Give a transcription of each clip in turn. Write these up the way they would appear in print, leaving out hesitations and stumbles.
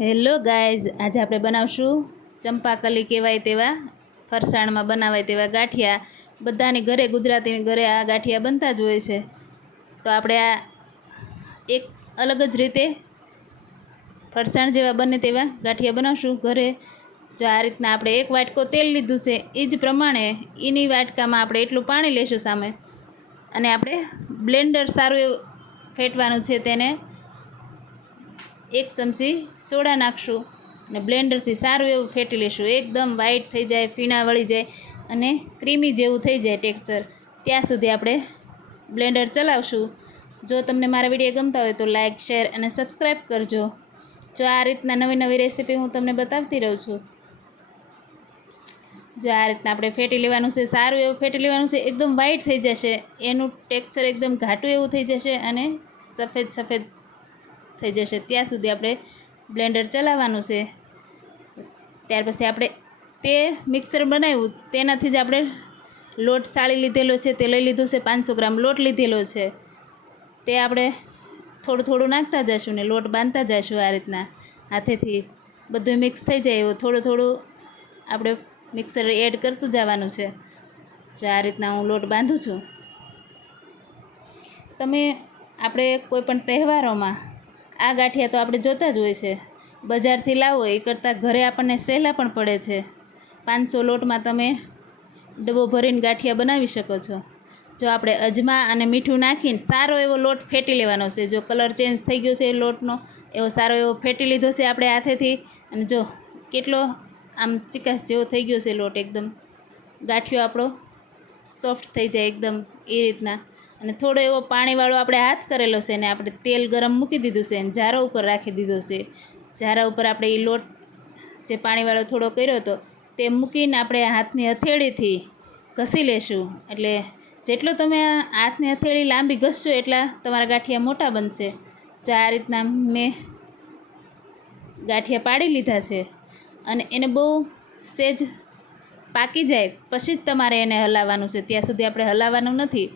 Hello guys, આજે આપણે બનાવશું ચંપાકલી કહેવાય તેવા ફરસાણમાં બનાવાય તેવા ગાંઠિયા. બધાની ઘરે, ગુજરાતીની ઘરે આ ગાંઠિયા બનતા જ હોય છે. તો આપણે આ એક અલગ જ રીતે ફરસાણ જેવા બને તેવા ગાંઠિયા બનાવશું ઘરે. જો આ રીતના આપણે એક વાટકો તેલ લીધું છે, એ જ પ્રમાણે એની વાટકામાં આપણે એટલું પાણી લેશું સામે, અને આપણે બ્લેન્ડર સારું એવું ફેટવાનું છે. તેને 1 ચમચી સોડા નાખશું અને બ્લેન્ડરથી સારું એવું ફેટી લેશું. એકદમ વ્હાઈટ થઈ જાય, ફીણા વળી જાય અને ક્રીમી જેવું થઈ જાય ટેક્સચર, ત્યાં સુધી આપણે બ્લેન્ડર ચલાવશું. જો તમને મારા વિડીયો ગમતા હોય તો લાઇક, શેર અને સબસ્ક્રાઈબ કરજો. જો આ રીતના નવી નવી રેસીપી હું તમને બતાવતી રહું છું. જો આ રીતના આપણે ફેટી લેવાનું છે, સારું એવું ફેટી લેવાનું છે. એકદમ વ્હાઈટ થઈ જશે, એનું ટેક્સચર એકદમ ઘાટું એવું થઈ જશે અને સફેદ સફેદ થઈ જશે, ત્યાં સુધી આપણે બ્લેન્ડર ચલાવવાનું છે. ત્યાર પછી આપણે તે મિક્સર બનાવ્યું તેનાથી જ આપણે લોટ સાળી લીધેલો છે, તે લઈ લીધું છે. 500 ગ્રામ લોટ લીધેલો છે, તે આપણે થોડું થોડું નાખતા જઈશું ને લોટ બાંધતા જઈશું. આ રીતના હાથેથી બધું મિક્સ થઈ જાય એવું થોડું થોડું આપણે મિક્સર એડ કરતું જવાનું છે. જો આ રીતના હું લોટ બાંધું છું. તમે આપણે કોઈ પણ તહેવારોમાં આ ગાંઠિયા તો આપણે જોતા જ હોય છે. બજારથી લાવો એ કરતાં ઘરે આપણને સહેલા પણ પડે છે. 500 લોટમાં તમે ડબ્બો ભરીને ગાંઠિયા બનાવી શકો છો. જો આપણે અજમા અને મીઠું નાખીને સારો એવો લોટ ફેટી લેવાનો છે. જો કલર ચેન્જ થઈ ગયો છે લોટનો, એવો સારો એવો ફેટી લીધો છે આપણે હાથેથી. અને જો કેટલો આમ ચીકાશ જેવો થઈ ગયો છે લોટ, એકદમ ગાંઠિયો આપણો સોફ્ટ થઈ જાય એકદમ એ રીતના. અને થોડો એવો પાણીવાળો આપણે હાથ કરેલો છે ને આપણે તેલ ગરમ મૂકી દીધું છે અને જારા ઉપર રાખી દીધો છે. જારા ઉપર આપણે એ લોટ જે પાણીવાળો થોડો કર્યો હતો તે મૂકીને આપણે હાથની હથેળીથી ઘસી લેશું. એટલે જેટલો તમે હાથની હથેળી લાંબી ઘસશો એટલા તમારા ગાંઠિયા મોટા બનશે. જો આ રીતના મેં ગાંઠિયા પાડી લીધા છે અને એને બહુ સેજ પાકી જાય પછી જ તમારે એને હલાવવાનું છે. ત્યાં સુધી આપણે હલાવવાનું નથી.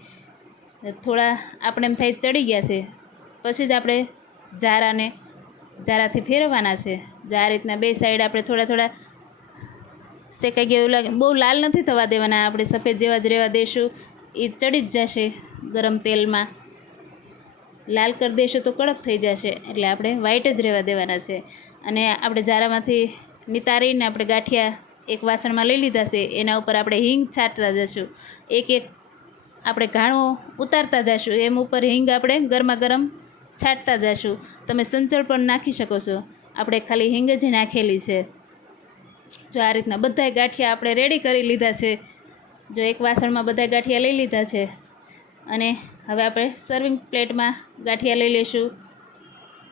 થોડા આપણે એમ થાય ચડી ગયા છે પછી જ આપણે જારાથી ફેરવવાના છે. જો આ રીતના બે સાઈડ આપણે થોડા થોડા શેકાઈ ગયું એવું લાગે, બહુ લાલ નથી થવા દેવાના, આપણે સફેદ જેવા જ રહેવા દઈશું. એ ચડી જ જશે ગરમ તેલમાં. લાલ કરી દઈશું તો કડક થઈ જશે, એટલે આપણે વ્હાઈટ જ રહેવા દેવાના છે. અને આપણે જારામાંથી નિતારીને આપણે ગાંઠિયા એક વાસણમાં લઈ લીધા છે. એના ઉપર આપણે હિંગ છાંટતા જઈશું. એક એક આપણે ઘાણો ઉતારતા જઈશું, એમ ઉપર હિંગ આપણે ગરમા ગરમ છાંટતા જઈશું. તમે સંચળ પણ નાખી શકો છો, આપણે ખાલી હિંગ જ નાખેલી છે. જો આ રીતના બધા ગાંઠિયા આપણે રેડી કરી લીધા છે. જો એક વાસણમાં બધા ગાંઠિયા લઈ લીધા છે અને હવે આપણે સર્વિંગ પ્લેટમાં ગાંઠિયા લઈ લઈશું.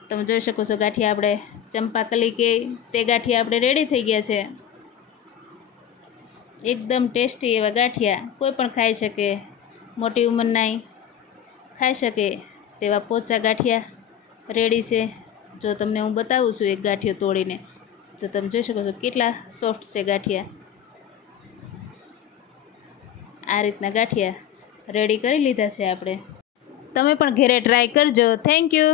તમે જોઈ શકો છો ગાંઠિયા આપણે ચંપાકલી કે તે ગાંઠિયા આપણે રેડી થઈ ગયા છે. એકદમ ટેસ્ટી એવા ગાંઠિયા કોઈ પણ ખાઈ શકે, મોટી ઉંમરનાય ખાઈ શકે તેવા પોચા ગાંઠિયા રેડી છે. જો તમને હું બતાવું છું એક ગાંઠિયો તોડીને, જો તમે જોઈ શકો છો કેટલા સોફ્ટ છે ગાંઠિયા. આ રીતના ગાંઠિયા રેડી કરી લીધા છે આપણે. તમે પણ ઘરે ટ્રાય કરજો. Thank you.